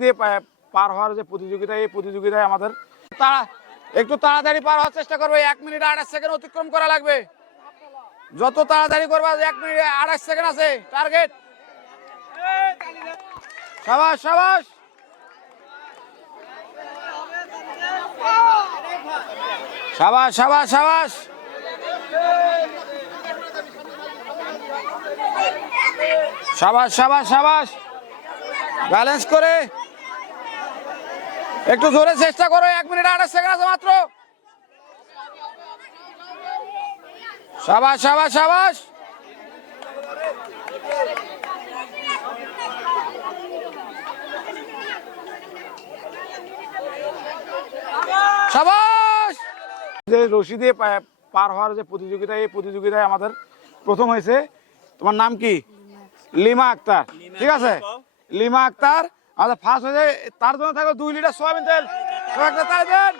দিয়ে পার হওয়ার যে প্রতিযোগিতা, এই প্রতিযোগিতায় আমাদের একটু তাড়াতাড়ি পার হওয়ার চেষ্টা করবে। 1 মিনিট 28 সেকেন্ড অতিক্রম করা লাগবে। যত তাড়াতাড়ি করবা, 1 মিনিট 28 সেকেন্ড আছে টার্গেট। সাবাস সাবাস সাবাস সাবাস সাবাস। সাবাস সাবাস সাবাস। ব্যালেন্স করে একটু জোরে চেষ্টা করো। 1 মিনিট 28 সেকেন্ড আছে মাত্র। সাবাস সাবাস সাবাস। সাবাস। যে রশি দিয়ে পার হওয়ার যে প্রতিযোগিতা, এই প্রতিযোগিতায় আমাদের প্রথম হয়েছে। তোমার নাম কি? লিমা আক্তার। ঠিক আছে, লিমা আক্তার আমাদের ফার্স্ট হয়েছে। তার জন্য থাকবে 2 লিটার সয়াবিন তেল। একটা তাই দেন।